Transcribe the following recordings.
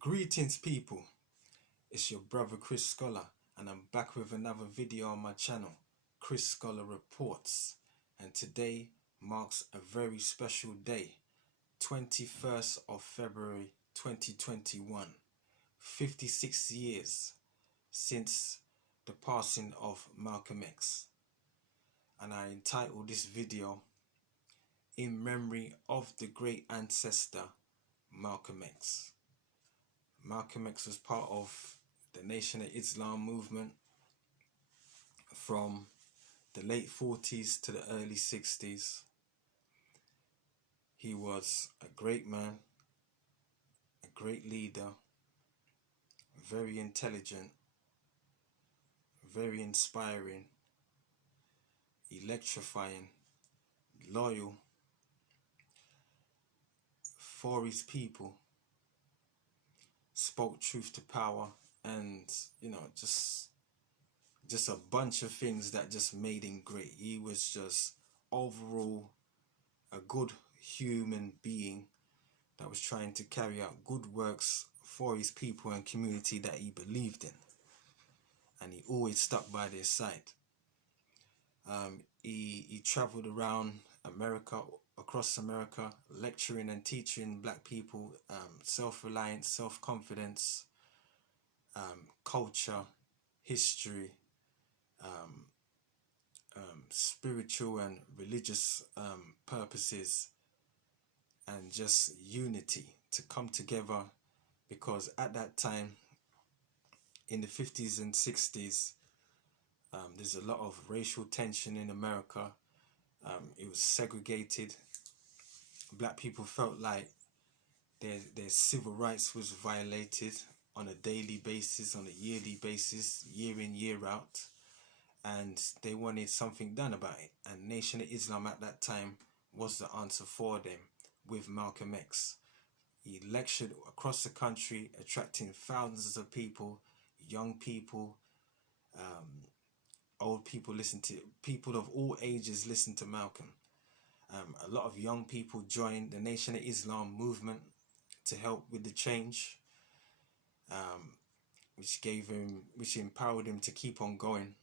Greetings people, it's your brother Chris Scholar and I'm back with another video on my channel, Chris Scholar Reports, and today marks a very special day, 21st of February 2021, 56 years since the passing of Malcolm X, and I entitled this video In Memory of the Great Ancestor Malcolm X. Malcolm X was part of the Nation of Islam movement from the late 40s to the early 60s. He was a great man, a great leader, very intelligent, very inspiring, electrifying, loyal for his people, spoke truth to power, and just a bunch of things that just made him great. He was just overall a good human being that was trying to carry out good works for his people and community that he believed in, and he always stuck by their side. He traveled around America, across America, lecturing and teaching black people self-reliance, self-confidence, culture, history, spiritual and religious purposes, and just unity to come together, because at that time in the 50s and 60s there's a lot of racial tension in America. It was segregated. Black people felt like their civil rights was violated on a daily basis, on a yearly basis, year in, year out, and they wanted something done about it. And Nation of Islam at that time was the answer for them with Malcolm X. He lectured across the country, attracting thousands of people, young people, old people, people of all ages listen to Malcolm. A lot of young people joined the Nation of Islam movement to help with the change, which empowered him to keep on going.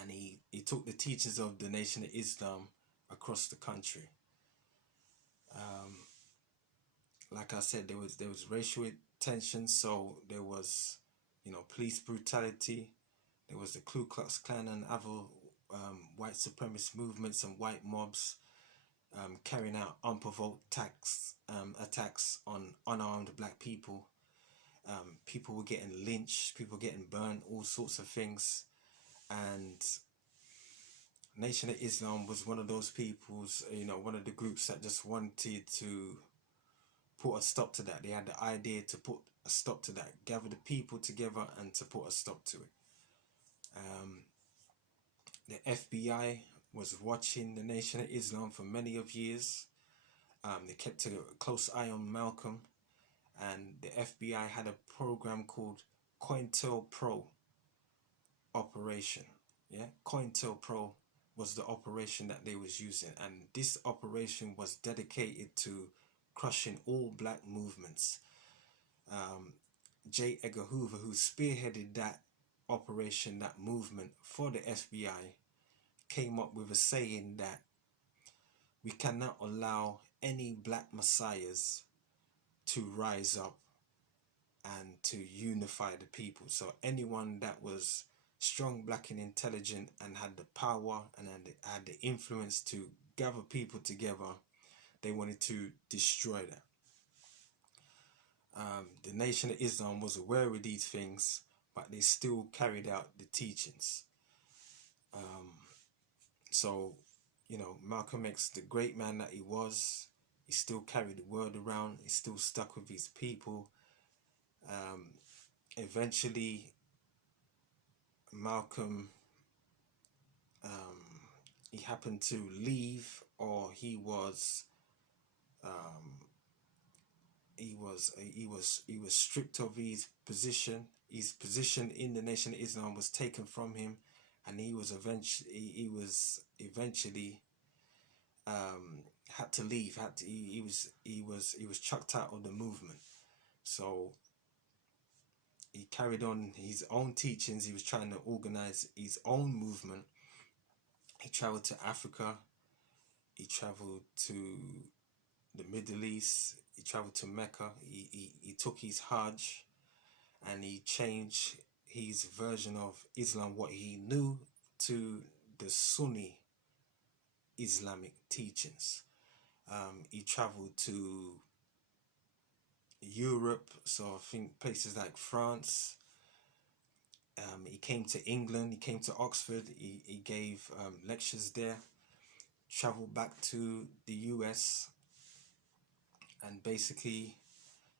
And he took the teachings of the Nation of Islam across the country. Like I said, there was racial tension, so there was, police brutality. There was the Ku Klux Klan and other white supremacist movements and white mobs carrying out unprovoked attacks on unarmed black people. People were getting lynched, people getting burned, all sorts of things. And Nation of Islam was one of those people's, one of the groups that just wanted to put a stop to that. They had the idea to put a stop to that, gather the people together and to put a stop to it. The FBI was watching the Nation of Islam for many of years. They kept a close eye on Malcolm, and the FBI had a program called COINTELPRO operation. COINTELPRO was the operation that they was using, and this operation was dedicated to crushing all black movements. J. Edgar Hoover, who spearheaded that operation, that movement for the FBI, came up with a saying that we cannot allow any black messiahs to rise up and to unify the people. So anyone that was strong, black and intelligent and had the power and had the influence to gather people together, they wanted to destroy that. The Nation of Islam was aware of these things, but they still carried out the teachings. So, Malcolm X, the great man that he was, he still carried the word around. He still stuck with his people. Eventually, Malcolm, he happened to leave, or he was stripped of his position. His position in the Nation of Islam was taken from him, and he was eventually had to leave. He was chucked out of the movement. So he carried on his own teachings. He was trying to organize his own movement. He traveled to Africa. He traveled to the Middle East. He traveled to Mecca. He took his Hajj, and he changed his version of Islam, what he knew, to the Sunni Islamic teachings. He traveled to Europe, so I think places like France. He came to England, he came to Oxford, he gave lectures there, traveled back to the US, and basically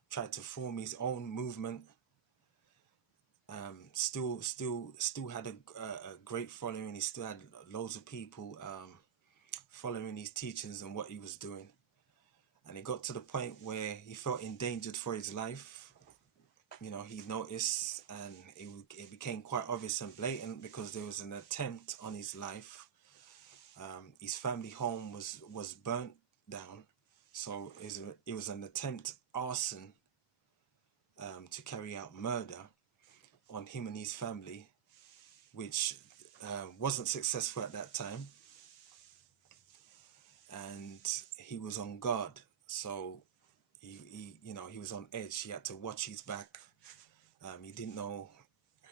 tried to form his own movement. Still had a great following. He still had loads of people following his teachings and what he was doing. And it got to the point where he felt endangered for his life. You know, he noticed, and it became quite obvious and blatant, because there was an attempt on his life. His family home was burnt down, so it was an attempt arson to carry out murder on him and his family, which wasn't successful at that time, and he was on guard. So he was on edge. He had to watch his back. He didn't know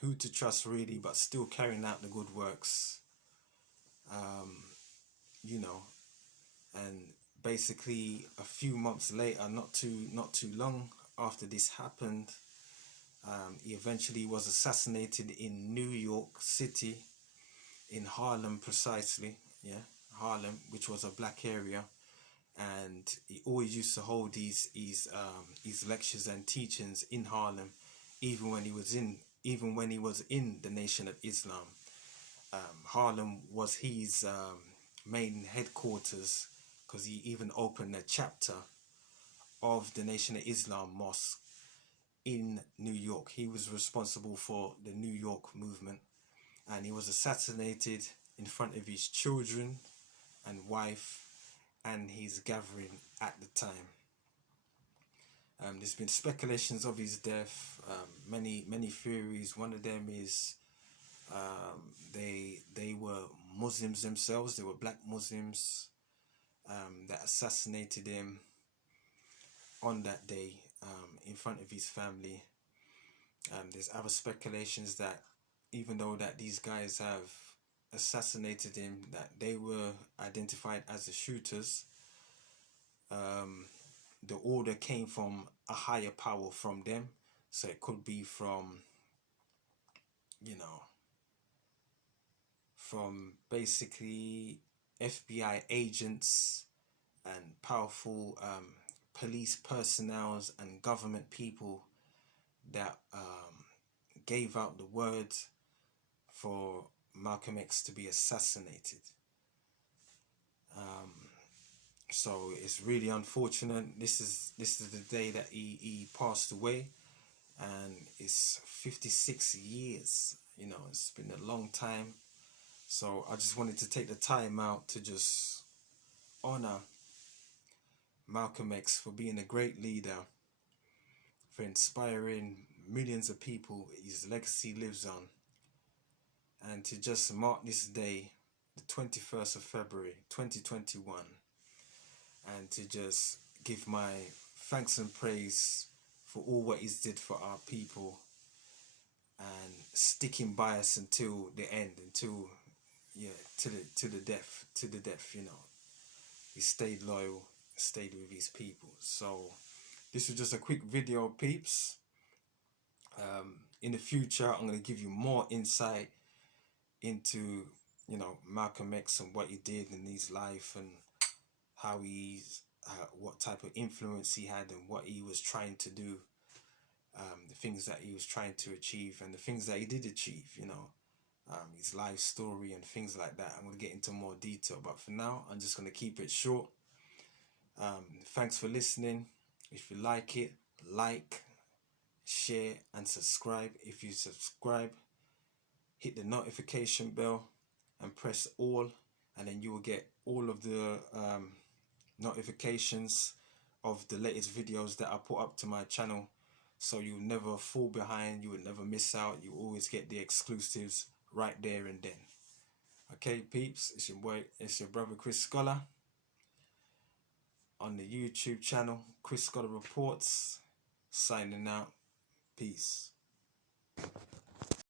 who to trust really, but still carrying out the good works. And basically a few months later, not too long after this happened, he eventually was assassinated in New York City, in Harlem precisely, Harlem, which was a black area. And he always used to hold these lectures and teachings in Harlem, even when he was in the Nation of Islam. Harlem was his main headquarters, because he even opened a chapter of the Nation of Islam mosque in New York. He was responsible for the New York movement, and he was assassinated in front of his children and wife and his gathering at the time. There's been speculations of his death, many theories. One of them is they were Muslims themselves. They were black Muslims that assassinated him on that day in front of his family. There's other speculations that even though that these guys have assassinated him, that they were identified as the shooters. The order came from a higher power from them, so it could be from basically FBI agents and powerful police personnel and government people that gave out the word for Malcolm X to be assassinated. So it's really unfortunate. This is the day that he passed away, and it's 56 years. It's been a long time. So I just wanted to take the time out to just honor Malcolm X for being a great leader, for inspiring millions of people. His legacy lives on. And to just mark this day, the 21st of February 2021, and to just give my thanks and praise for all what he's did for our people, and sticking by us until the end, to the death. He stayed loyal, stayed with his people. So this was just a quick video, peeps. In the future, I'm going to give you more insight into Malcolm X and what he did in his life, and how what type of influence he had, and what he was trying to do, the things that he was trying to achieve, and the things that he did achieve, his life story and things like that. I'm going to get into more detail, but for now I'm just going to keep it short. Thanks for listening. If you like it, like, share and subscribe. If you subscribe, hit the notification bell and press all, and then you will get all of the notifications of the latest videos that I put up to my channel. So you'll never fall behind, you will never miss out, you always get the exclusives right there and then. Okay, peeps, it's your boy, it's your brother Chris Scholar on the YouTube channel, Chris Scholar Reports, signing out. Peace.